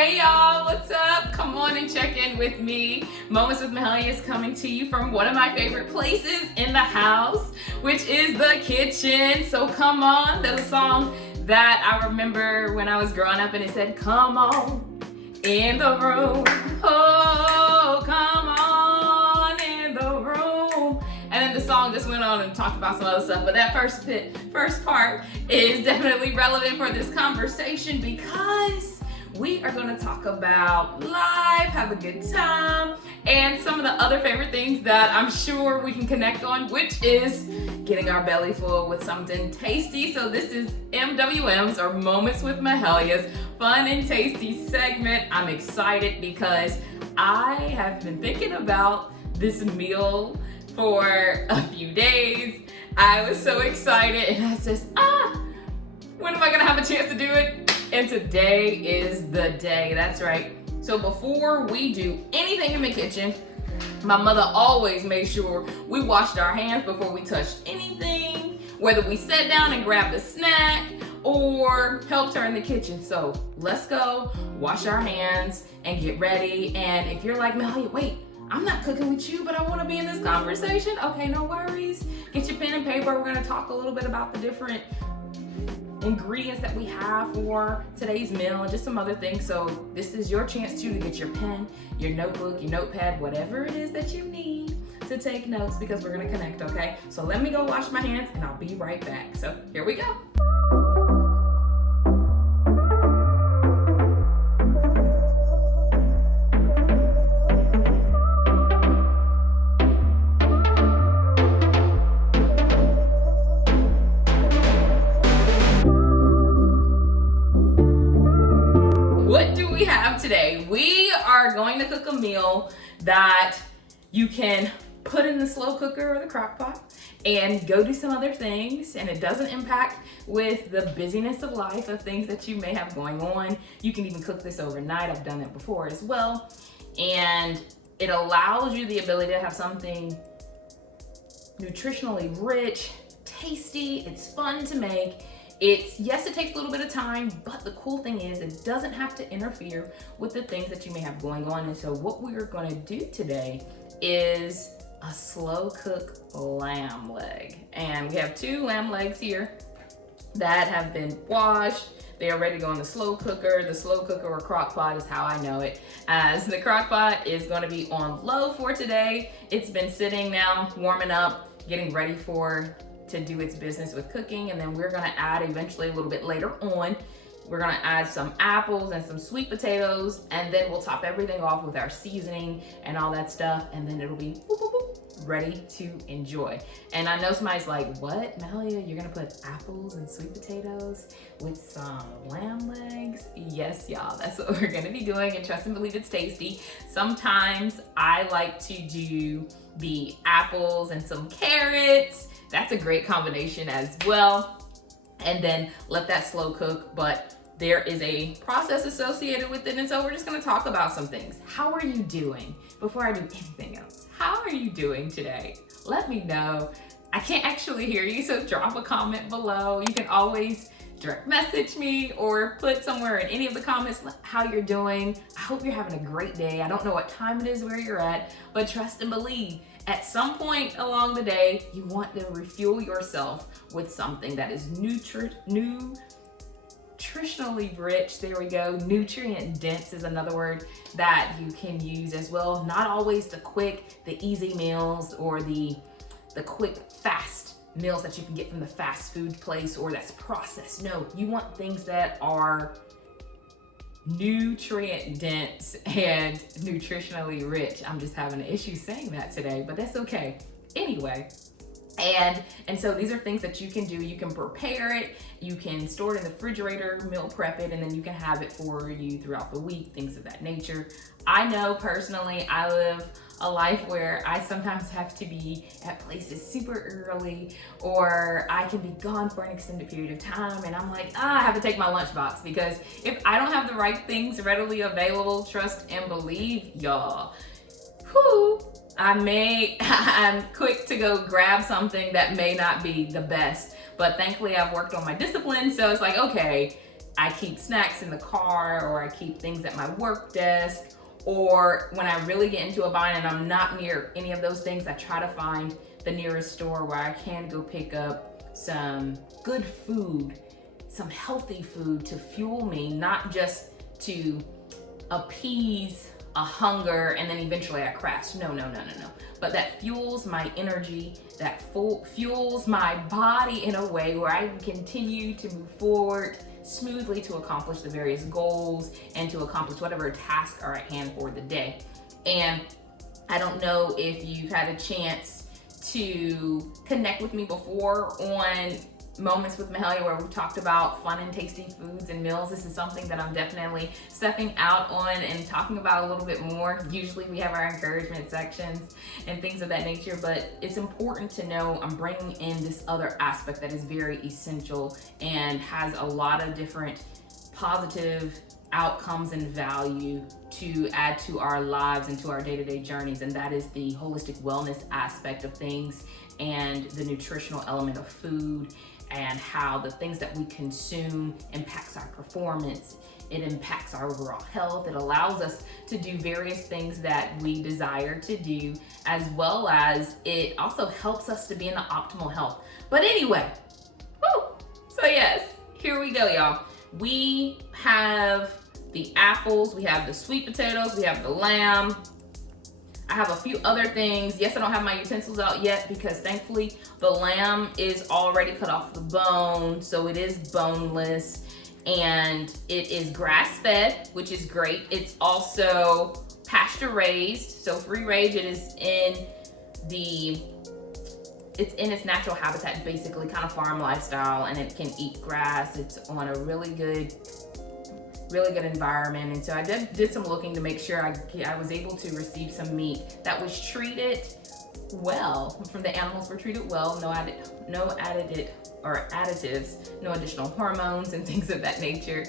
Hey y'all, what's up? Come on and check in with me. Moments with Mahalia is coming to you from one of my favorite places in the house, which is the kitchen. So come on, there's a song that I remember when I was growing up and it said, come on in the room. Oh, come on in the room. And then the song just went on and talked about some other stuff. But that first part is definitely relevant for this conversation because we are going to talk about life, have a good time, and some of the other favorite things that I'm sure we can connect on, which is getting our belly full with something tasty. So this is MWM's, or Moments with Mahalia's fun and tasty segment. I'm excited because I have been thinking about this meal for a few days. I was so excited and I said, when am I gonna have a chance to do it? And today is the day, that's right. So before we do anything in the kitchen, my mother always made sure we washed our hands before we touched anything, whether we sat down and grabbed a snack or helped her in the kitchen. So let's go wash our hands and get ready. And if you're like, Mahalia, wait, I'm not cooking with you, but I want to be in this conversation. Okay, no worries. Get your pen and paper. We're going to talk a little bit about the different ingredients that we have for today's meal and just some other things. So this is your chance to get your pen, your notebook, your notepad, whatever it is that you need to take notes, because we're going to connect, okay? So let me go wash my hands and I'll be right back. So here we go. What do we have today? We are going to cook a meal that you can put in the slow cooker or the crock pot and go do some other things, and it doesn't impact with the busyness of life of things that you may have going on. You can even cook this overnight. I've done that before as well. And it allows you the ability to have something nutritionally rich, tasty, it's fun to make. Yes, it takes a little bit of time, but the cool thing is it doesn't have to interfere with the things that you may have going on. And so what we're gonna do today is a slow cook lamb leg. And we have 2 lamb legs here that have been washed. They are ready to go in the slow cooker. The slow cooker or crock pot is how I know it, as the crock pot is gonna be on low for today. It's been sitting now, warming up, getting ready to do its business with cooking. And then we're gonna add eventually a little bit later on, we're gonna add some apples and some sweet potatoes, and then we'll top everything off with our seasoning and all that stuff, and then it'll be boop, boop, boop, ready to enjoy. And I know somebody's like, what, Mahalia, you're gonna put apples and sweet potatoes with some lamb legs? Yes, y'all, that's what we're gonna be doing, and trust and believe it's tasty. Sometimes I like to do the apples and some carrots. That's a great combination as well. And then let that slow cook, but there is a process associated with it. And so we're just gonna talk about some things. How are you doing? Before I do anything else, how are you doing today? Let me know. I can't actually hear you, so drop a comment below. You can always direct message me or put somewhere in any of the comments how you're doing. I hope you're having a great day. I don't know what time it is where you're at, but trust and believe, at some point along the day, you want to refuel yourself with something that is nutritionally rich. There we go. Nutrient dense is another word that you can use as well. Not always the quick, the easy meals or the quick, fast meals that you can get from the fast food place or that's processed. No, you want things that are nutrient dense and nutritionally rich. I'm just having an issue saying that today, but that's okay. Anyway, and so these are things that you can do. You can prepare it, you can store it in the refrigerator, meal prep it, and then you can have it for you throughout the week, things of that nature. I know personally, I live a life where I sometimes have to be at places super early, or I can be gone for an extended period of time, and I'm like, I have to take my lunchbox, because if I don't have the right things readily available, trust and believe, y'all, I'm quick to go grab something that may not be the best, but thankfully I've worked on my discipline, so it's like, okay, I keep snacks in the car, or I keep things at my work desk, or when I really get into a bind and I'm not near any of those things, I try to find the nearest store where I can go pick up some good food, some healthy food to fuel me, not just to appease a hunger and then eventually I crash. No. But that fuels my energy, that fuels my body in a way where I can continue to move forward smoothly to accomplish the various goals and to accomplish whatever tasks are at hand for the day. And I don't know if you've had a chance to connect with me before on Moments with Mahalia, where we've talked about fun and tasty foods and meals. This is something that I'm definitely stepping out on and talking about a little bit more. Usually we have our encouragement sections and things of that nature, but it's important to know I'm bringing in this other aspect that is very essential and has a lot of different positive outcomes and value to add to our lives and to our day-to-day journeys, and that is the holistic wellness aspect of things and the nutritional element of food, and how the things that we consume impacts our performance. It impacts our overall health. It allows us to do various things that we desire to do, as well as it also helps us to be in the optimal health. But anyway, so yes, here we go, y'all. We have the apples, we have the sweet potatoes, we have the lamb. I have a few other things. Yes, I don't have my utensils out yet because thankfully the lamb is already cut off the bone, so it is boneless, and it is grass-fed, which is great. It's also pasture-raised, so free-range. It is it's in its natural habitat, basically, kind of farm lifestyle, and it can eat grass. It's on a really good environment. And so I did some looking to make sure I was able to receive some meat that was treated well. From the animals were treated well, no additives, no additional hormones and things of that nature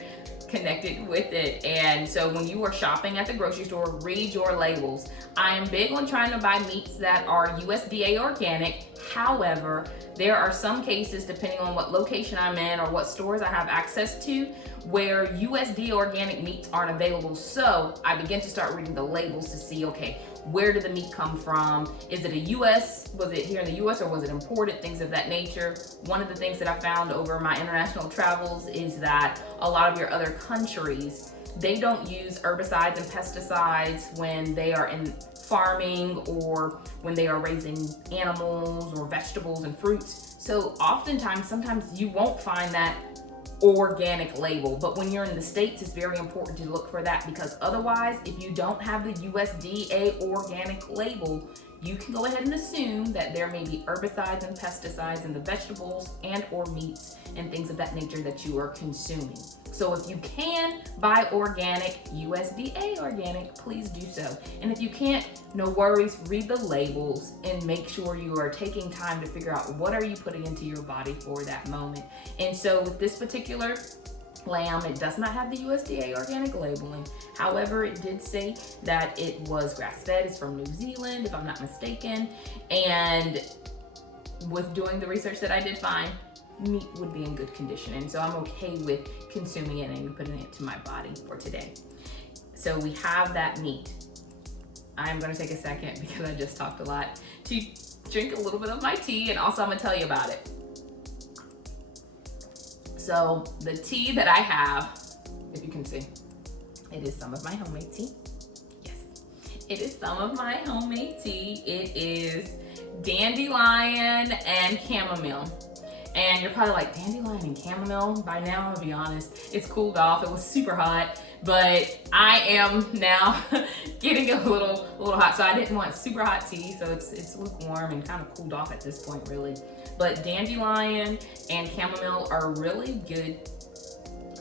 connected with it. And so when you are shopping at the grocery store, read your labels. I am big on trying to buy meats that are USDA organic. However, there are some cases, depending on what location I'm in or what stores I have access to, where USDA organic meats aren't available. So I begin to start reading the labels to see, okay, where did the meat come from? Is it was it here in the US, or was it imported? Things of that nature. One of the things that I found over my international travels is that a lot of your other countries, they don't use herbicides and pesticides when they are in farming or when they are raising animals or vegetables and fruits. So oftentimes, sometimes you won't find that organic label, but when you're in the States, it's very important to look for that, because otherwise, if you don't have the USDA organic label, you can go ahead and assume that there may be herbicides and pesticides in the vegetables and or meats and things of that nature that you are consuming. So if you can buy organic, USDA organic, please do so. And if you can't, no worries, read the labels and make sure you are taking time to figure out what are you putting into your body for that moment. And so with this particular lamb, it does not have the USDA organic labeling. However, it did say that it was grass-fed. It's from New Zealand, if I'm not mistaken. And with doing the research that I did find, meat would be in good condition. And so I'm okay with consuming it and putting it to my body for today. So we have that meat. I'm gonna take a second, because I just talked a lot, to drink a little bit of my tea, and also I'm gonna tell you about it. So the tea that I have, if you can see, it is some of my homemade tea. Yes, it is some of my homemade tea. It is dandelion and chamomile. And you're probably like, dandelion and chamomile? By now, I'm gonna be honest, it's cooled off. It was super hot, but I am now getting a little hot. So I didn't want super hot tea, so it's lukewarm and kind of cooled off at this point, really. But dandelion and chamomile are really good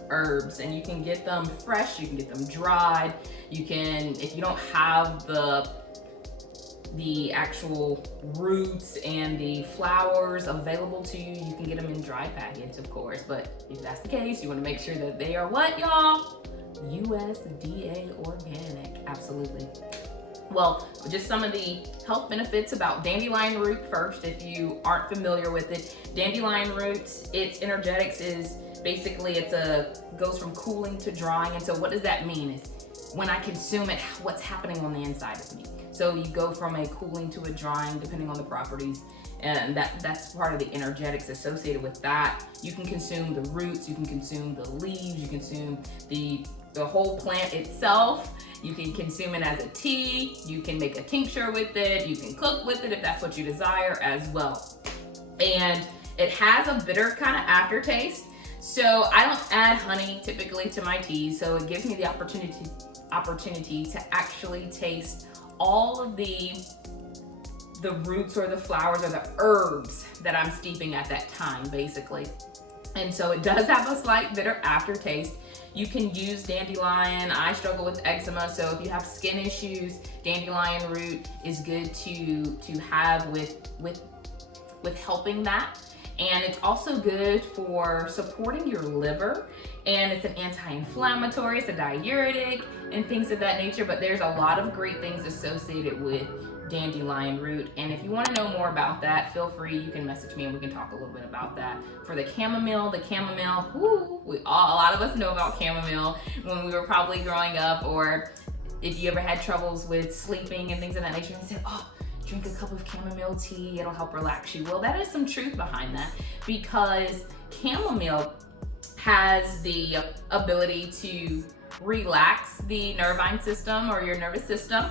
herbs, and you can get them fresh, you can get them dried. You can, if you don't have the actual roots and the flowers available to you, you can get them in dry packets, of course. But if that's the case, you want to make sure that they are what, y'all? USDA organic. Absolutely. Well, just some of the health benefits about dandelion root first, if you aren't familiar with it. Dandelion roots, its energetics is basically goes from cooling to drying. And so what does that mean is when I consume it, what's happening on the inside of me. So you go from a cooling to a drying depending on the properties, and that's part of the energetics associated with that. You can consume the roots, you can consume the leaves, you consume the whole plant itself. You can consume it as a tea, you can make a tincture with it, you can cook with it if that's what you desire as well. And it has a bitter kind of aftertaste. So I don't add honey typically to my tea, so it gives me the opportunity to actually taste all of the roots or the flowers or the herbs that I'm steeping at that time, basically. And so it does have a slight bitter aftertaste. You can use dandelion. I struggle with eczema, so if you have skin issues, dandelion root is good to have with helping that. And it's also good for supporting your liver, and it's an anti-inflammatory, it's a diuretic, and things of that nature. But there's a lot of great things associated with dandelion root. And if you want to know more about that, feel free, you can message me and we can talk a little bit about that. For the chamomile, a lot of us know about chamomile when we were probably growing up, or if you ever had troubles with sleeping and things of that nature, and said, oh, drink a cup of chamomile tea, it'll help relax you. Well, that is some truth behind that, because chamomile has the ability to relax the nervine system or your nervous system.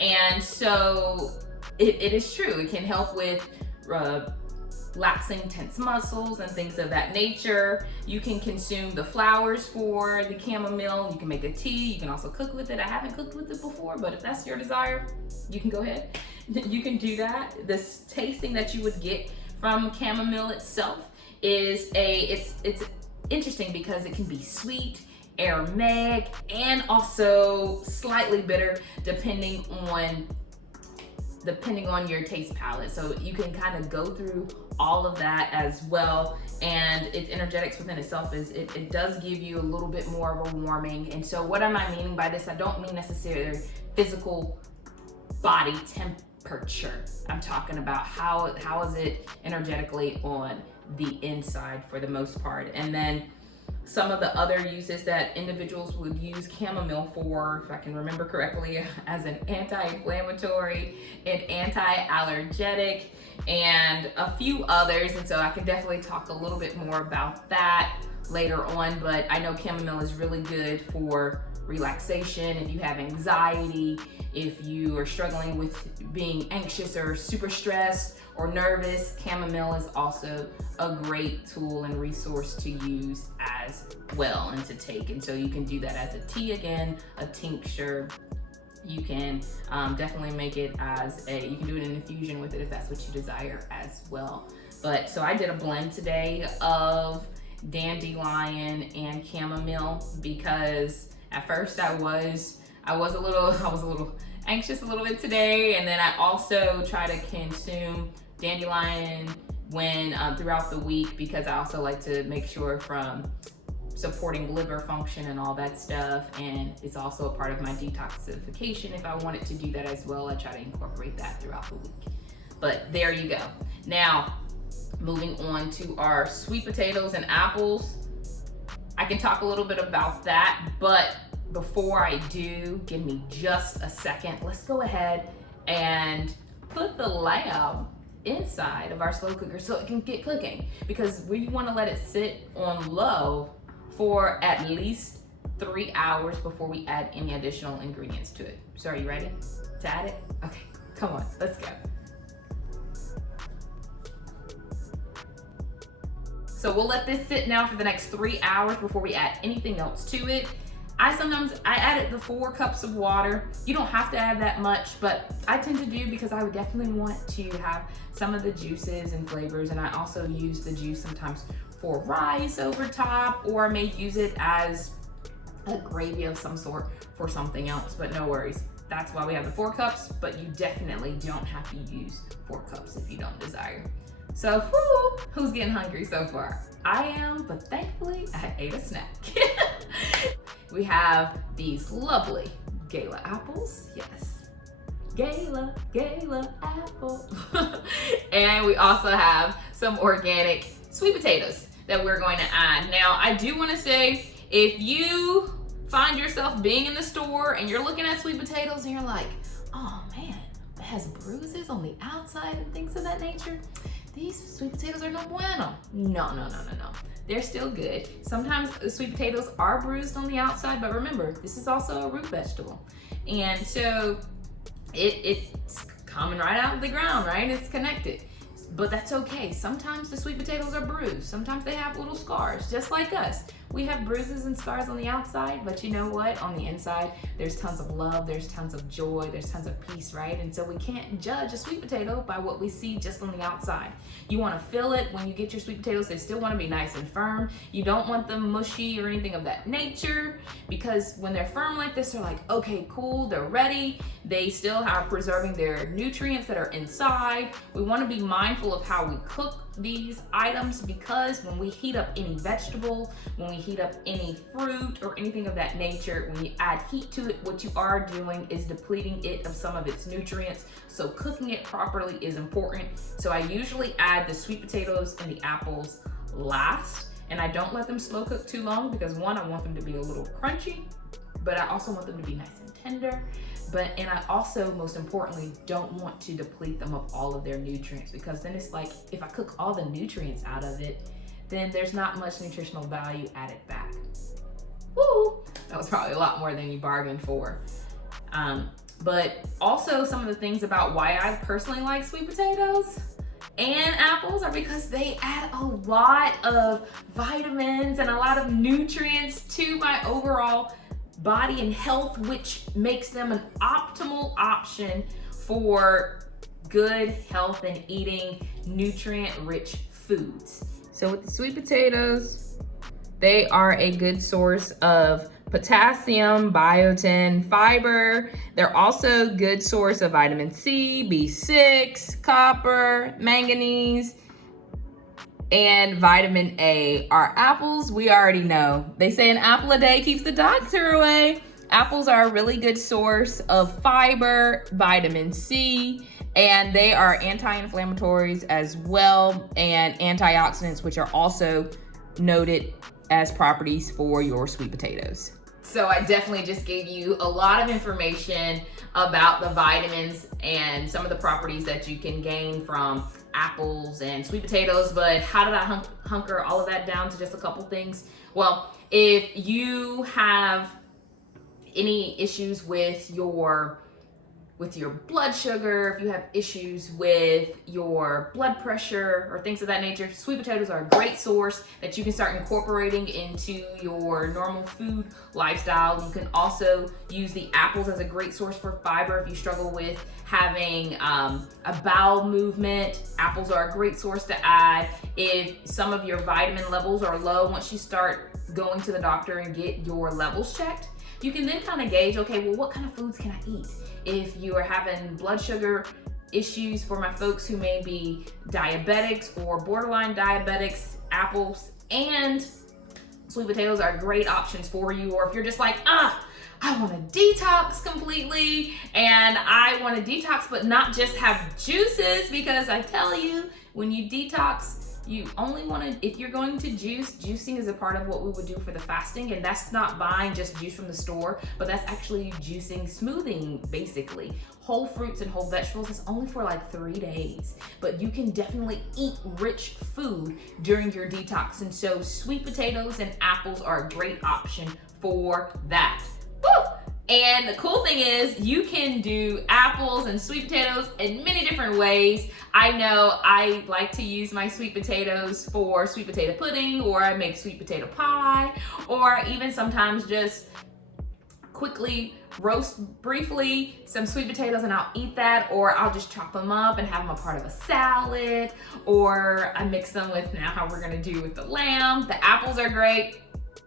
And so it is true. It can help with relaxing tense muscles and things of that nature. You can consume the flowers for the chamomile. You can make a tea. You can also cook with it. I haven't cooked with it before, but if that's your desire, you can go ahead. You can do that. This tasting that you would get from chamomile itself is it's interesting because it can be sweet, aromatic, and also slightly bitter depending on your taste palette. So you can kind of go through all of that as well. And its energetics within itself is it does give you a little bit more of a warming. And so what am I meaning by this? I don't mean necessarily physical body temperature. I'm talking about how is it energetically on the inside for the most part. And then some of the other uses that individuals would use chamomile for, if I can remember correctly, as an anti-inflammatory and anti-allergenic, and a few others. And so I can definitely talk a little bit more about that later on, but I know chamomile is really good for relaxation. If you have anxiety, if you are struggling with being anxious or super stressed or nervous, chamomile is also a great tool and resource to use as well and to take. And so you can do that as a tea again, a tincture. You can definitely make it as you can do an infusion with it if that's what you desire as well. But so I did a blend today of dandelion and chamomile because at first I was a little anxious a little bit today, and then I also try to consume dandelion when throughout the week, because I also like to make sure from supporting liver function and all that stuff, and it's also a part of my detoxification. If I wanted to do that as well, I try to incorporate that throughout the week. But there you go. Now moving on to our sweet potatoes and apples. I can talk a little bit about that, but before I do, give me just a second. Let's go ahead and put the lamb inside of our slow cooker so it can get cooking, because we want to let it sit on low for at least 3 hours before we add any additional ingredients to it. So are you ready to add it? Okay, come on, let's go. So we'll let this sit now for the next 3 hours before we add anything else to it. I added the 4 cups of water. You don't have to add that much, but I tend to do because I would definitely want to have some of the juices and flavors. And I also use the juice sometimes for rice over top, or I may use it as a gravy of some sort for something else, but no worries. That's why we have the 4 cups, but you definitely don't have to use 4 cups if you don't desire. So who's getting hungry so far? I am, but thankfully I ate a snack. We have these lovely Gala apples, yes. Gala apple. And we also have some organic sweet potatoes. that we're going to add. Now, I do want to say, if you find yourself being in the store and you're looking at sweet potatoes and you're like, oh man, it has bruises on the outside and things of that nature, these sweet potatoes are no bueno. No. They're still good. Sometimes sweet potatoes are bruised on the outside, but remember, this is also a root vegetable. And so it's coming right out of the ground, right? It's connected. But that's okay. Sometimes the sweet potatoes are bruised. Sometimes they have little scars, just like us. We have bruises and scars on the outside, but you know what? On the inside, there's tons of love, there's tons of joy, there's tons of peace, right? And so we can't judge a sweet potato by what we see just on the outside. You want to feel it when you get your sweet potatoes. They still want to be nice and firm. You don't want them mushy or anything of that nature, because when they're firm like this, they're like, okay, cool, they're ready. They still are preserving their nutrients that are inside. We want to be mindful of how we cook these items, because when we heat up any vegetable, when we heat up any fruit or anything of that nature, when you add heat to it, what you are doing is depleting it of some of its nutrients. So cooking it properly is important. So I usually add the sweet potatoes and the apples last, and I don't let them slow cook too long, because one, I want them to be a little crunchy, but I also want them to be nice and tender. And I also, most importantly, don't want to deplete them of all of their nutrients, because then it's like, if I cook all the nutrients out of it, then there's not much nutritional value added back. Woo! That was probably a lot more than you bargained for. But also, some of the things about why I personally like sweet potatoes and apples are because they add a lot of vitamins and a lot of nutrients to my overall body and health, which makes them an optimal option for good health and eating nutrient-rich foods. So with the sweet potatoes, they are a good source of potassium, biotin, fiber. They're also a good source of vitamin C, B6, copper, manganese, and vitamin A. Our apples, we already know. They say an apple a day keeps the doctor away. Apples are a really good source of fiber, vitamin C, and they are anti-inflammatories as well, and antioxidants, which are also noted as properties for your sweet potatoes. So I definitely just gave you a lot of information about the vitamins and some of the properties that you can gain from apples and sweet potatoes, but how did I hunker all of that down to just a couple things? Well, if you have any issues with your blood sugar, if you have issues with your blood pressure or things of that nature, sweet potatoes are a great source that you can start incorporating into your normal food lifestyle. You can also use the apples as a great source for fiber if you struggle with having a bowel movement. Apples are a great source to add. If some of your vitamin levels are low, once you start going to the doctor and get your levels checked, you can then kind of gauge, okay, well, what kind of foods can I eat? If you are having blood sugar issues, for my folks who may be diabetics or borderline diabetics, apples and sweet potatoes are great options for you. Or if you're just like, I want to detox completely, and I want to detox but not just have juices, because I tell you, when you detox, you only want to, if you're going to juice, juicing is a part of what we would do for the fasting, and that's not buying just juice from the store, but that's actually juicing, smoothing, basically. Whole fruits and whole vegetables is only for like 3 days, but you can definitely eat rich food during your detox, and so sweet potatoes and apples are a great option for that. Woo! And the cool thing is you can do apples and sweet potatoes in many different ways. I know I like to use my sweet potatoes for sweet potato pudding, or I make sweet potato pie, or even sometimes just quickly roast briefly some sweet potatoes and I'll eat that, or I'll just chop them up and have them a part of a salad, or I mix them with now how we're gonna do with the lamb. The apples are great.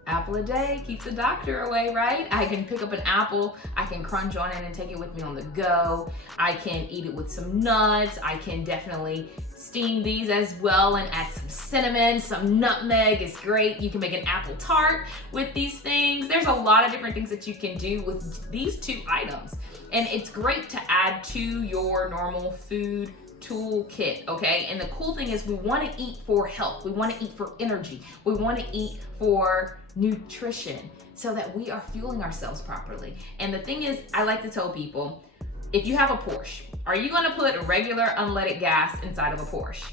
Apple a day keeps the doctor away, right? I can pick up an apple, I can crunch on it and take it with me on the go. I can eat it with some nuts. I can definitely steam these as well and add some cinnamon, some nutmeg is great. You can make an apple tart with these things. There's a lot of different things that you can do with these two items. And it's great to add to your normal food toolkit, okay? And the cool thing is we want to eat for health. We want to eat for energy. We want to eat for nutrition so that we are fueling ourselves properly. And the thing is, I like to tell people, if you have a Porsche, are you going to put regular unleaded gas inside of a Porsche?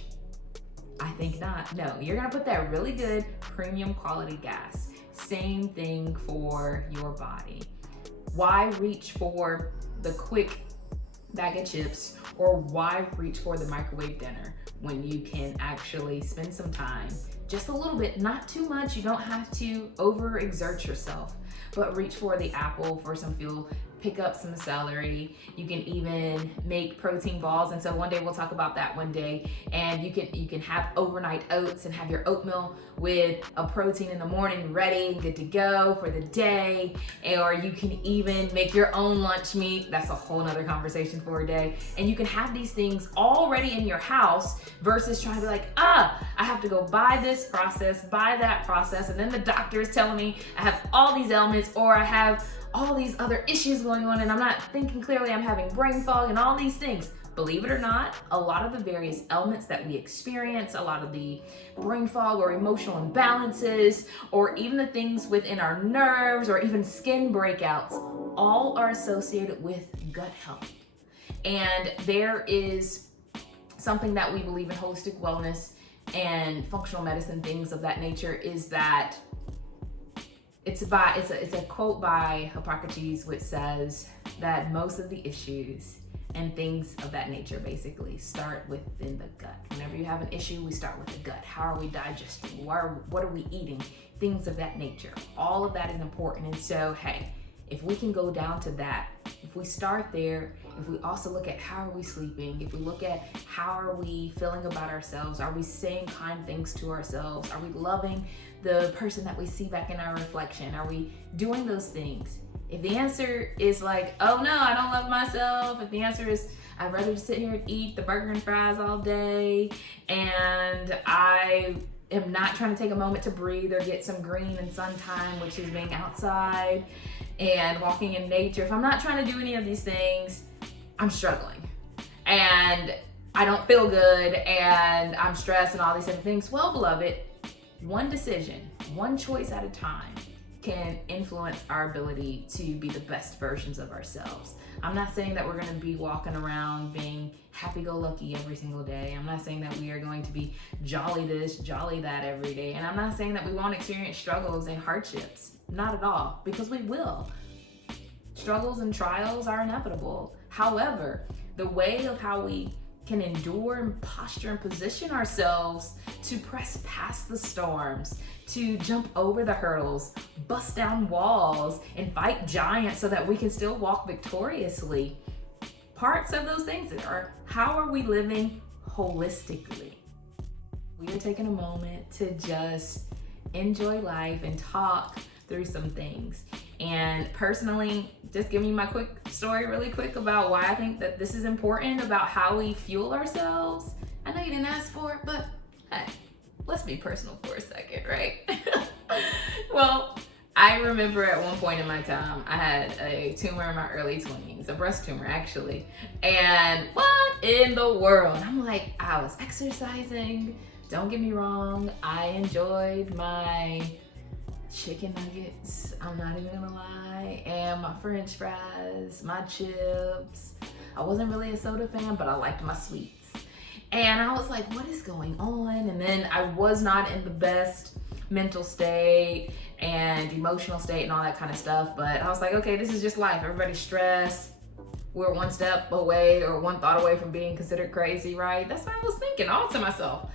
I think not. No, you're going to put that really good premium quality gas. Same thing for your body. Why reach for the quick bag of chips, or why reach for the microwave dinner when you can actually spend some time, just a little bit, not too much. You don't have to overexert yourself, but reach for the apple for some fuel. Pick up some celery. You can even make protein balls, and so one day we'll talk about that one day. And you can have overnight oats and have your oatmeal with a protein in the morning ready and good to go for the day. Or you can even make your own lunch meat. That's a whole nother conversation for a day. And you can have these things already in your house versus trying to be like, I have to go buy this process, buy that process, and then the doctor is telling me I have all these ailments, or I have all these other issues going on and I'm not thinking clearly, I'm having brain fog and all these things. Believe it or not, a lot of the various ailments that we experience, a lot of the brain fog or emotional imbalances, or even the things within our nerves or even skin breakouts, all are associated with gut health. And there is something that we believe in holistic wellness and functional medicine, things of that nature, is that it's a quote by Hippocrates, which says that most of the issues and things of that nature basically start within the gut. Whenever you have an issue, we start with the gut. How are we digesting? What are we eating? Things of that nature. All of that is important. And so, hey, if we can go down to that, if we start there, if we also look at how are we sleeping, if we look at how are we feeling about ourselves, are we saying kind things to ourselves, are we loving the person that we see back in our reflection, are we doing those things? If the answer is like, oh no, I don't love myself, if the answer is I'd rather just sit here and eat the burger and fries all day, and I am not trying to take a moment to breathe or get some green and sun time, which is being outside and walking in nature, if I'm not trying to do any of these things, I'm struggling and I don't feel good and I'm stressed and all these different things. Well, beloved, one decision, one choice at a time can influence our ability to be the best versions of ourselves. I'm not saying that we're going to be walking around being happy-go-lucky every single day. I'm not saying that we are going to be jolly this, jolly that every day. And I'm not saying that we won't experience struggles and hardships. Not at all, because we will. Struggles and trials are inevitable. However, the way of how we can endure and posture and position ourselves to press past the storms, to jump over the hurdles, bust down walls, and fight giants so that we can still walk victoriously. Parts of those things are how are we living holistically? We are taking a moment to just enjoy life and talk through some things. And personally, just give me my quick story really quick about why I think that this is important about how we fuel ourselves. I know you didn't ask for it, but hey, let's be personal for a second, right? Well, I remember at one point in my time, I had a tumor in my early 20s, a breast tumor actually. And what in the world? I'm like, I was exercising. Don't get me wrong. I enjoyed my chicken nuggets, I'm not even gonna lie, and my french fries, my chips. I wasn't really a soda fan, but I liked my sweets. And I was like, what is going on? And then I was not in the best mental state and emotional state and all that kind of stuff, but I was like, okay, this is just life. Everybody's stressed. We're one step away or one thought away from being considered crazy, right? That's what I was thinking all to myself.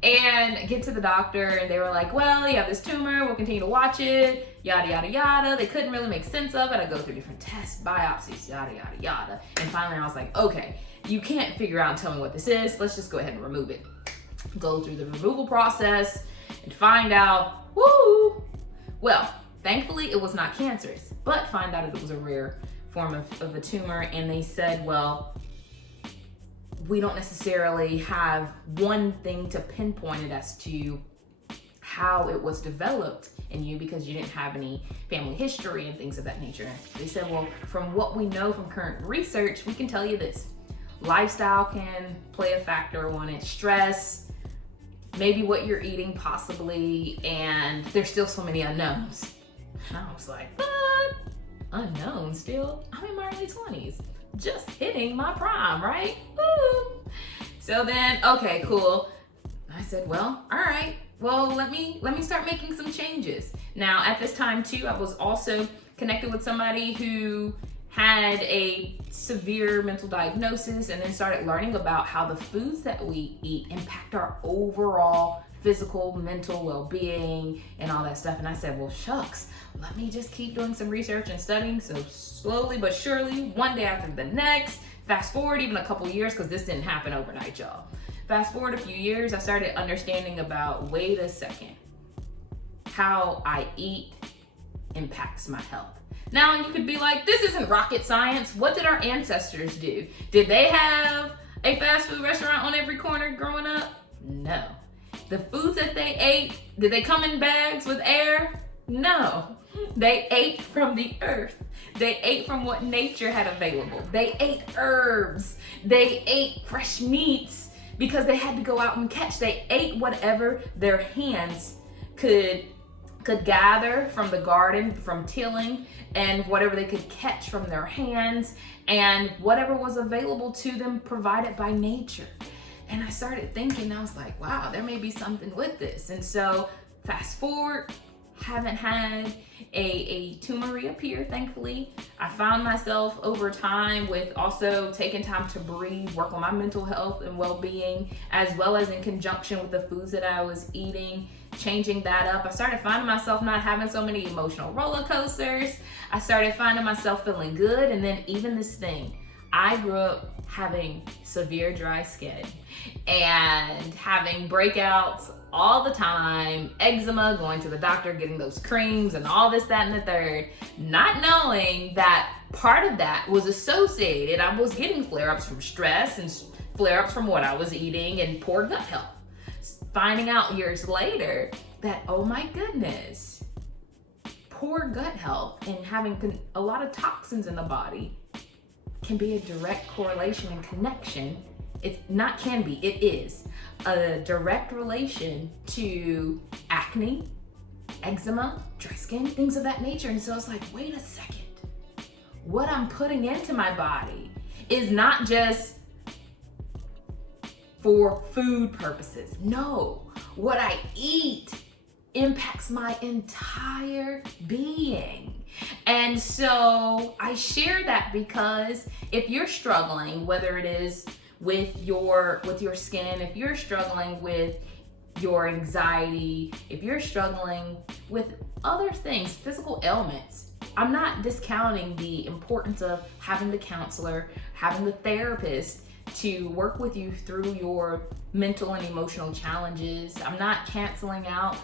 And get to the doctor and they were like, well, you have this tumor, we'll continue to watch it, yada, yada, yada. They couldn't really make sense of it. I go through different tests, biopsies, yada, yada, yada. And finally I was like, okay, you can't figure out and tell me what this is. Let's just go ahead and remove it. Go through the removal process and find out, woo! Well, thankfully it was not cancerous, but find out it was a rare form of a tumor. And they said, well, we don't necessarily have one thing to pinpoint it as to how it was developed in you because you didn't have any family history and things of that nature. They said, well, from what we know from current research, we can tell you this. lifestyle can play a factor on it, stress, maybe what you're eating possibly, and there's still so many unknowns. And I was like, what? Unknown still? I'm in my early 20s, just hitting my prime, right? Woo! So then, okay, cool. I said, well, all right, well, let me start making some changes. Now, at this time too, I was also connected with somebody who had a severe mental diagnosis and then started learning about how the foods that we eat impact our overall physical, mental well-being and all that stuff. And I said, well, shucks, let me just keep doing some research and studying. So slowly but surely, one day after the next, fast forward even a couple years, because this didn't happen overnight, y'all. Fast forward a few years, I started understanding about, wait a second, how I eat impacts my health. Now you could be like, this isn't rocket science. What did our ancestors do? Did they have a fast food restaurant on every corner growing up? No. The foods that they ate, did they come in bags with air? No. They ate from the earth. They ate from what nature had available. They ate herbs. They ate fresh meats because they had to go out and catch. They ate whatever their hands could gather from the garden, from tilling, and whatever they could catch from their hands, and whatever was available to them provided by nature. And I started thinking, I was like, wow, there may be something with this. And so fast forward, haven't had a tumor reappear, thankfully. I found myself over time with also taking time to breathe, work on my mental health and well-being, as well as in conjunction with the foods that I was eating, changing that up. I started finding myself not having so many emotional roller coasters. I started finding myself feeling good. And then even this thing, I grew up having severe dry skin and having breakouts all the time, eczema, going to the doctor, getting those creams and all this, that, and the third, not knowing that part of that was associated. I was getting flare-ups from stress and flare-ups from what I was eating and poor gut health. Finding out years later that, oh my goodness, poor gut health and having a lot of toxins in the body can be a direct correlation and connection. It's not can be, it is a direct relation to acne, eczema, dry skin, things of that nature. And so it's like, wait a second, what I'm putting into my body is not just for food purposes. No, what I eat impacts my entire being. And so I share that because if you're struggling, whether it is with your skin, if you're struggling with your anxiety, if you're struggling with other things, physical ailments, I'm not discounting the importance of having the counselor, having the therapist to work with you through your mental and emotional challenges. I'm not canceling out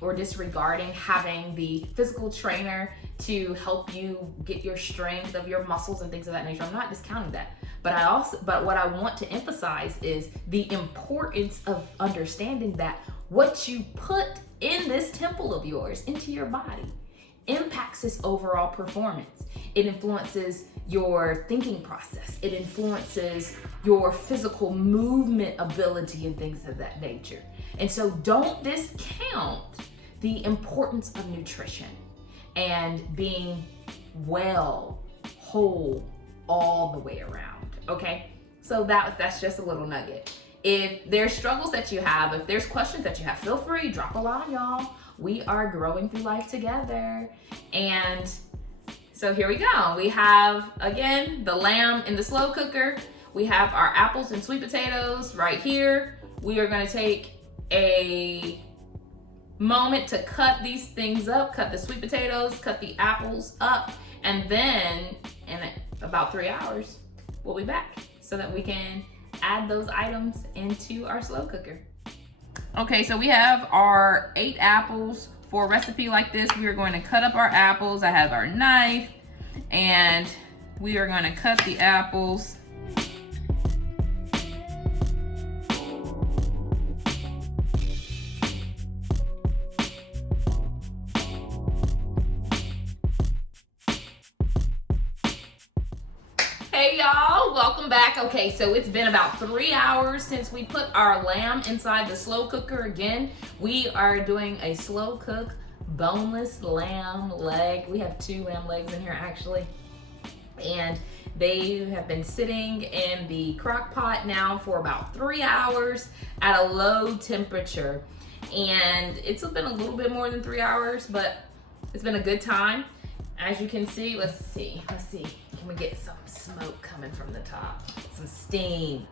or disregarding having the physical trainer to help you get your strength of your muscles and things of that nature. I'm not discounting that. But what I want to emphasize is the importance of understanding that what you put in this temple of yours, into your body, impacts its overall performance. It influences your thinking process. It influences your physical movement ability and things of that nature. And so don't discount the importance of nutrition and being well, whole, all the way around, okay? So that's just a little nugget. If there's struggles that you have, if there's questions that you have, feel free, drop a line, y'all. We are growing through life together. And so here we go. We have, again, the lamb in the slow cooker. We have our apples and sweet potatoes right here. We are gonna take a moment to cut these things up, cut the sweet potatoes, cut the apples up, and then in about 3 hours, we'll be back so that we can add those items into our slow cooker. Okay, so we have our 8 apples. For a recipe like this, we are going to cut up our apples. I have our knife, and we are going to cut the apples. Hey y'all, welcome back. Okay, so it's been about 3 hours since we put our lamb inside the slow cooker again. We are doing a slow cook boneless lamb leg. We have 2 lamb legs in here actually. And they have been sitting in the crock pot now for about 3 hours at a low temperature. And it's been a little bit more than 3 hours, but it's been a good time. As you can see, let's see. Can we get some smoke coming from the top? Some steam.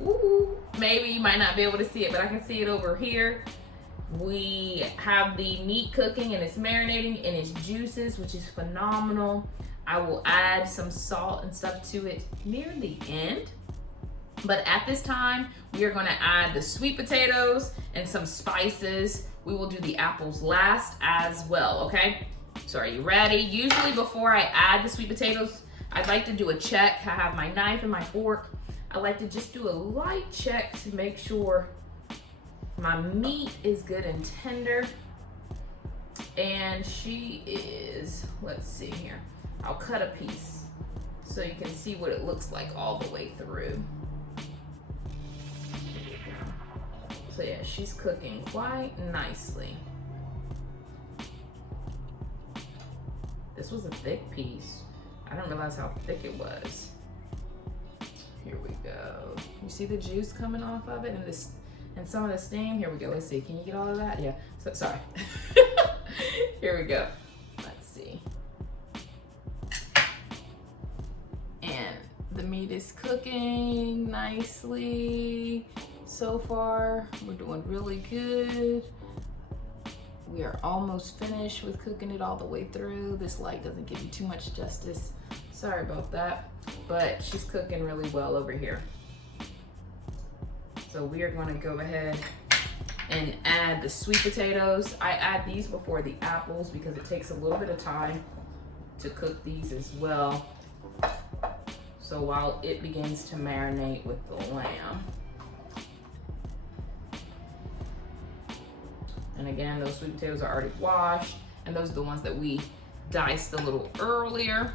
Ooh, maybe you might not be able to see it, but I can see it over here. We have the meat cooking and it's marinating in its juices, which is phenomenal. I will add some salt and stuff to it near the end. But at this time, we are gonna add the sweet potatoes and some spices. We will do the apples last as well, okay? So are you ready? Usually before I add the sweet potatoes, I'd like to do a check. I have my knife and my fork. I like to just do a light check to make sure my meat is good and tender. And she is, let's see here. I'll cut a piece so you can see what it looks like all the way through. So yeah, she's cooking quite nicely. This was a thick piece. I didn't realize how thick it was. Here we go. You see the juice coming off of it and some of the steam? Here we go. Let's see. Can you get all of that? Yeah. So, sorry. Here we go. Let's see. And the meat is cooking nicely. So far, we're doing really good. We are almost finished with cooking it all the way through. This light doesn't give you too much justice. Sorry about that, but she's cooking really well over here. So we are gonna go ahead and add the sweet potatoes. I add these before the apples because it takes a little bit of time to cook these as well. So while it begins to marinate with the lamb. And again, those sweet potatoes are already washed, and those are the ones that we diced a little earlier.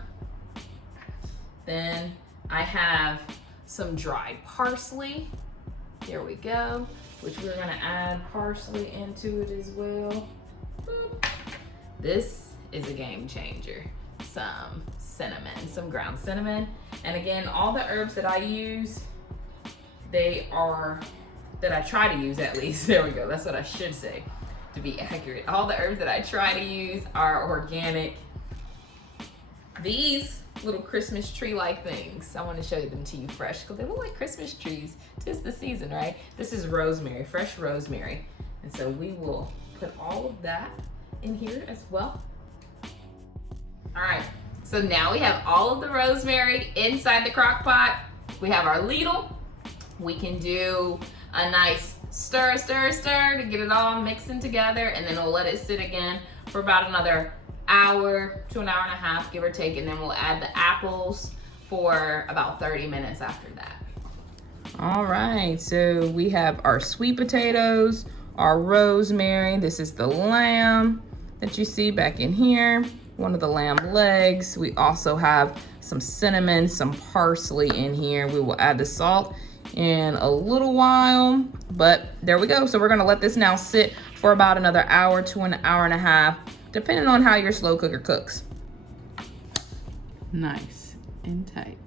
Then I have some dried parsley. Here we go, which we're gonna add parsley into it as well. This is a game changer. Some cinnamon, some ground cinnamon. And again, all the herbs that I use, that I try to use at least, there we go, that's what I should say. To be accurate, all the herbs that I try to use are organic. These little Christmas tree like things, I want to show them to you fresh because they look like Christmas trees. 'Tis the season, right? This is rosemary, fresh rosemary, and so we will put all of that in here as well. All right, so now we have all of the rosemary inside the crock pot. We have our ladle. We can do a nice stir to get it all mixing together, and then we'll let it sit again for about another hour to an hour and a half, give or take, and then we'll add the apples for about 30 minutes after that. All right, so we have our sweet potatoes, our rosemary. This is the lamb that you see back in here, one of the lamb legs. We also have some cinnamon, some parsley in here. We will add the salt in a little while, but there we go. So we're gonna let this now sit for about another hour to an hour and a half, depending on how your slow cooker cooks. Nice and tight.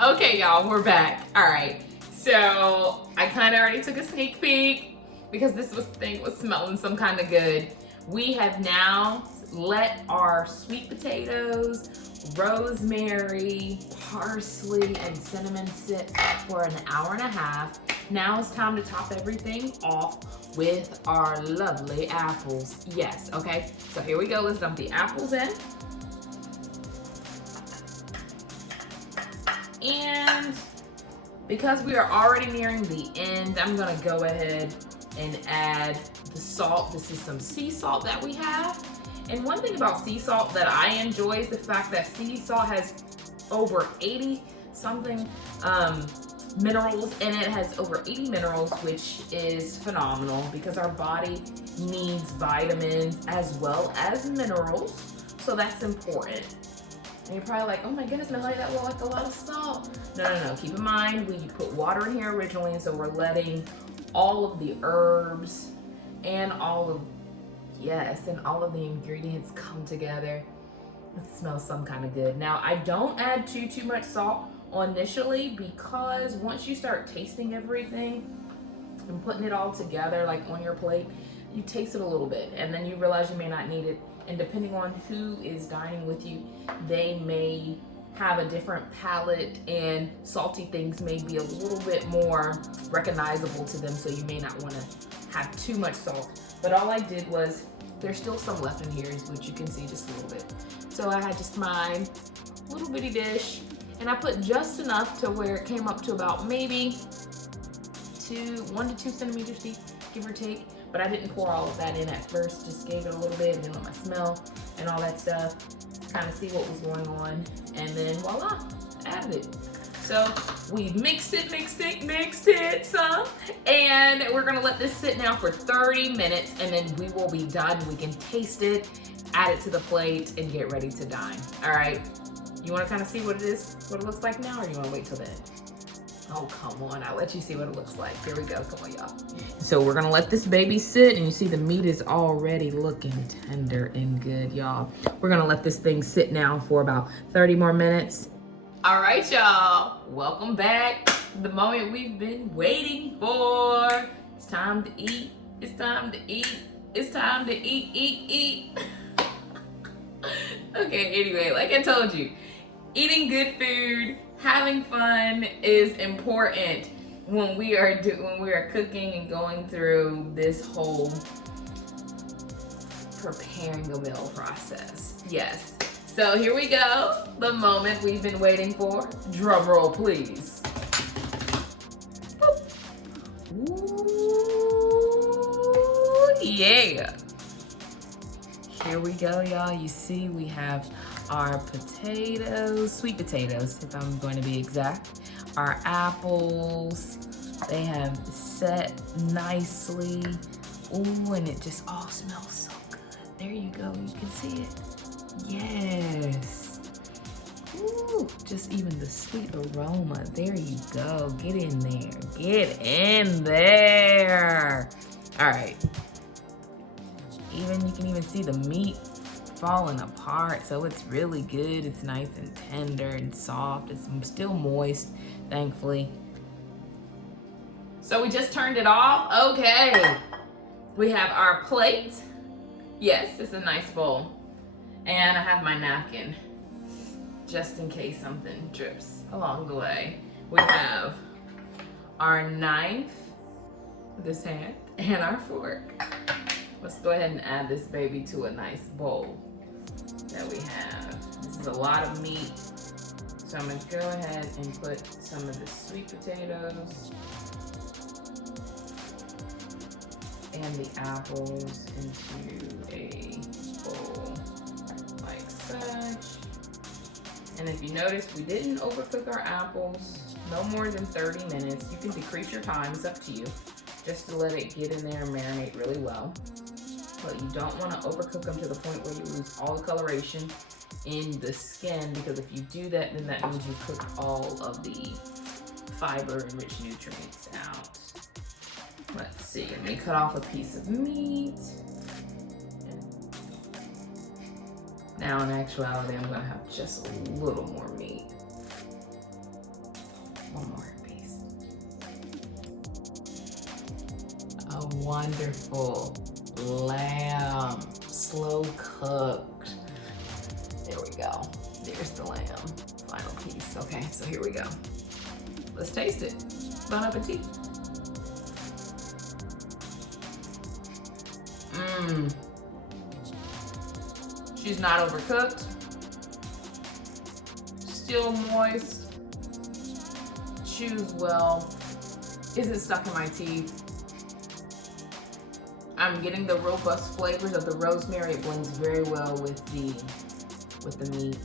Okay, y'all, we're back. All right. So I kind of already took a sneak peek because this thing was smelling some kind of good. We have now let our sweet potatoes, rosemary, parsley, and cinnamon sit for an hour and a half. Now it's time to top everything off with our lovely apples. Yes, okay, so here we go. Let's dump the apples in. And because we are already nearing the end, I'm gonna go ahead and add the salt. This is some sea salt that we have. And one thing about sea salt that I enjoy is the fact that sea salt has over 80 something minerals in it. It has over 80 minerals, which is phenomenal because our body needs vitamins as well as minerals. So that's important. And you're probably like, oh my goodness, Melanie, that will like a lot of salt. No. Keep in mind, we put water in here originally, and so we're letting all of the herbs and all of the ingredients come together. It smells some kind of good. Now, I don't add too much salt initially, because once you start tasting everything and putting it all together, like on your plate, you taste it a little bit, and then you realize you may not need it. And depending on who is dining with you, they may have a different palate, and salty things may be a little bit more recognizable to them, so you may not want to have too much salt. But all I did was, there's still some left in here, which you can see just a little bit. So I had just my little bitty dish, and I put just enough to where it came up to about maybe 1 to 2 centimeters deep, give or take. But I didn't pour all of that in at first, just gave it a little bit and then let my smell and all that stuff, kind of see what was going on, and then voila, added it. So we mixed it some, and we're gonna let this sit now for 30 minutes, and then we will be done. We can taste it, add it to the plate, and get ready to dine. All right, you wanna kind of see what it looks like now, or you wanna wait till then? Oh, come on, I'll let you see what it looks like. Here we go, come on, y'all. So we're gonna let this baby sit, and you see the meat is already looking tender and good, y'all. We're gonna let this thing sit now for about 30 more minutes. All right, y'all, welcome back. The moment we've been waiting for. It's time to eat, it's time to eat, it's time to eat. Okay, anyway, like I told you, eating good food, having fun is important when we are cooking and going through this whole preparing a meal process. Yes. So here we go, the moment we've been waiting for. Drum roll, please. Ooh, yeah. Here we go, y'all. You see we have our potatoes, sweet potatoes, if I'm going to be exact. Our apples, they have set nicely. Ooh, and it just all smells so good. There you go, you can see it. Yes. Ooh, just even the sweet aroma. There you go, get in there, get in there. All right. You can even see the meat falling apart, so it's really good. It's nice and tender and soft. It's still moist, thankfully. So we just turned it off. Okay, we have our plate. Yes, it's a nice bowl, and I have my napkin just in case something drips along the way. We have our knife, this hand, and our fork. Let's go ahead and add this baby to a nice bowl that we have. This is a lot of meat, so I'm gonna go ahead and put some of the sweet potatoes and the apples into a bowl like such. And if you notice, we didn't overcook our apples, no more than 30 minutes. You can decrease your time, it's up to you, just to let it get in there and marinate really well. But you don't want to overcook them to the point where you lose all the coloration in the skin, because if you do that, then that means you cook all of the fiber and rich nutrients out. Let's see, let me cut off a piece of meat. Now in actuality, I'm gonna have just a little more meat. One more piece. A wonderful lamb, slow cooked. There we go. There's the lamb, final piece. Okay, so here we go. Let's taste it. Bon appetit. She's not overcooked. Still moist. Chews well. Isn't stuck in my teeth. I'm getting the robust flavors of the rosemary. It blends very well with the meat.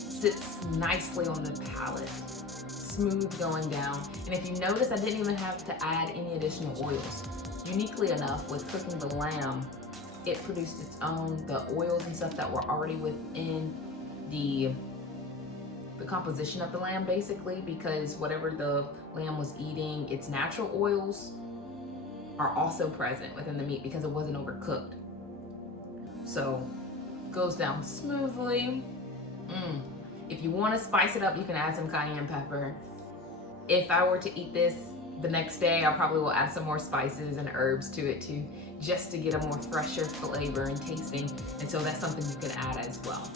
Sits nicely on the palate. smooth going down. And if you notice, I didn't even have to add any additional oils. Uniquely enough, with cooking the lamb, it produced its own, the oils and stuff that were already within the composition of the lamb, basically, because whatever the lamb was eating, its natural oils are also present within the meat because it wasn't overcooked. So goes down smoothly. If you want to spice it up, you can add some cayenne pepper. If I were to eat this the next day, I probably will add some more spices and herbs to it too, just to get a more fresher flavor and tasting. And so that's something you can add as well.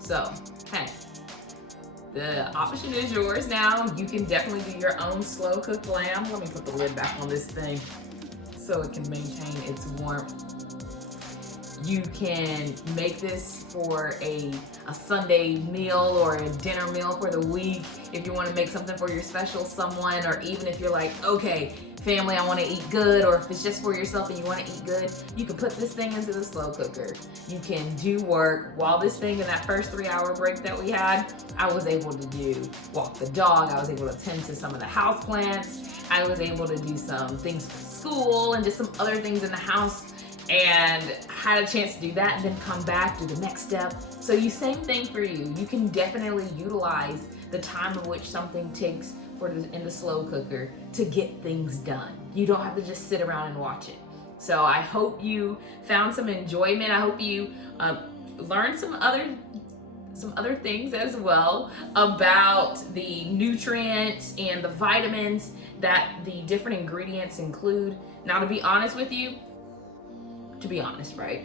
So, hey, the option is yours now. You can definitely do your own slow cooked lamb. Let me put the lid back on this thing so it can maintain its warmth. You can make this for a Sunday meal or a dinner meal for the week if you want to make something for your special someone, or even if you're like, okay, family, I want to eat good, or if it's just for yourself and you want to eat good, you can put this thing into the slow cooker. You can do work while this thing, in that first 3-hour break that we had, I was able to walk the dog, I was able to tend to some of the house plants, I was able to do some things for school and just some other things in the house, and had a chance to do that and then come back, do the next step. So same thing for you. You can definitely utilize the time of which something takes in the slow cooker to get things done. You don't have to just sit around and watch it. So I hope you found some enjoyment. I hope you learned some other things as well about the nutrients and the vitamins that the different ingredients include. Now, to be honest with you, right?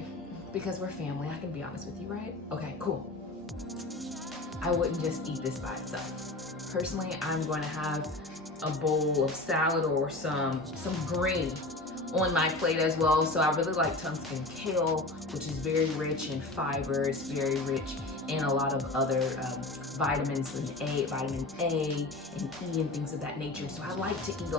Because we're family, I can be honest with you, right? Okay, cool. I wouldn't just eat this by itself. Personally, I'm going to have a bowl of salad or some green on my plate as well. So I really like Tuscan kale, which is very rich in fiber. It's very rich in a lot of other vitamins, vitamin A and E and things of that nature. So I like to eat a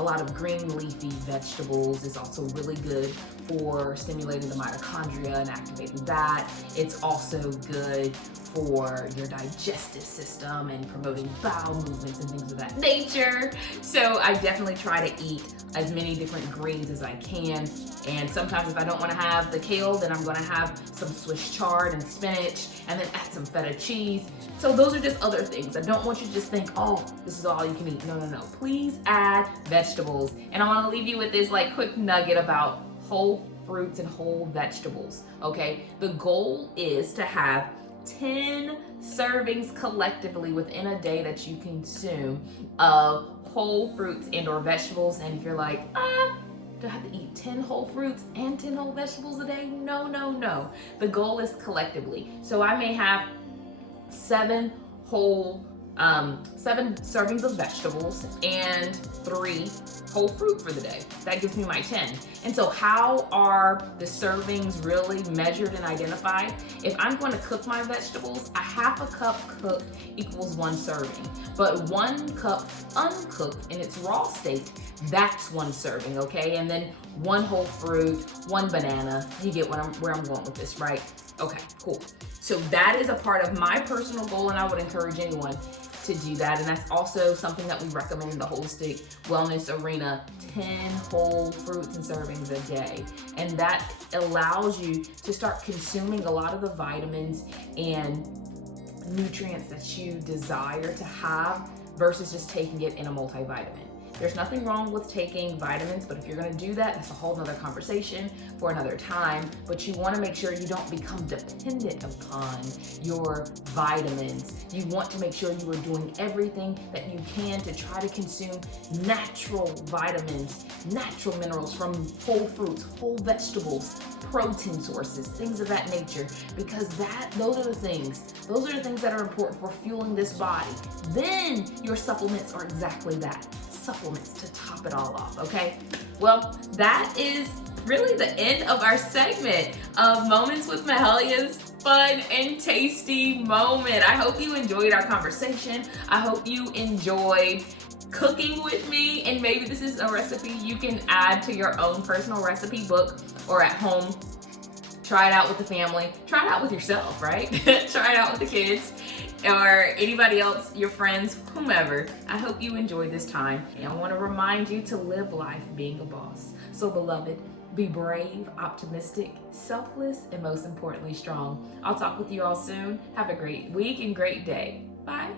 lot of green leafy vegetables. It's also really good for stimulating the mitochondria and activating that. It's also good for your digestive system and promoting bowel movements and things of that nature. So I definitely try to eat as many different greens as I can. And sometimes if I don't want to have the kale, then I'm going to have some Swiss chard and spinach, and then add some feta cheese. So those are just other things. I don't want you to just think, oh, this is all you can eat. No. Please add vegetables. And I want to leave you with this quick nugget about whole fruits and whole vegetables. Okay, the goal is to have 10 servings collectively within a day that you consume of whole fruits and or vegetables. And if you're like, do I have to eat 10 whole fruits and 10 whole vegetables a day? No. The goal is collectively. So I may have 7 servings of vegetables and 3 whole fruit for the day. That gives me my 10. And so how are the servings really measured and identified? If I'm going to cook my vegetables, a half a cup cooked equals 1 serving. But 1 cup uncooked in its raw state, that's 1 serving, okay? And then 1 whole fruit, 1 banana. You get where I'm going with this, right? Okay, cool. So that is a part of my personal goal, and I would encourage anyone to do that. And that's also something that we recommend in the holistic wellness arena, 10 whole fruits and servings a day. And that allows you to start consuming a lot of the vitamins and nutrients that you desire to have versus just taking it in a multivitamin. There's nothing wrong with taking vitamins, but if you're gonna do that, that's a whole nother conversation for another time. But you wanna make sure you don't become dependent upon your vitamins. You want to make sure you are doing everything that you can to try to consume natural vitamins, natural minerals from whole fruits, whole vegetables, protein sources, things of that nature, because those are the things that are important for fueling this body. Then your supplements are exactly that. Supplements to top it all off, okay? Well, that is really the end of our segment of Moments with Mahelia's fun and tasty moment. I hope you enjoyed our conversation. I hope you enjoyed cooking with me, and maybe this is a recipe you can add to your own personal recipe book or at home. Try it out with the family. Try it out with yourself, right? Try it out with the kids. or anybody else, your friends, whomever. I hope you enjoyed this time. And I want to remind you to live life being a boss. So beloved, be brave, optimistic, selfless, and most importantly, strong. I'll talk with you all soon. Have a great week and great day. Bye.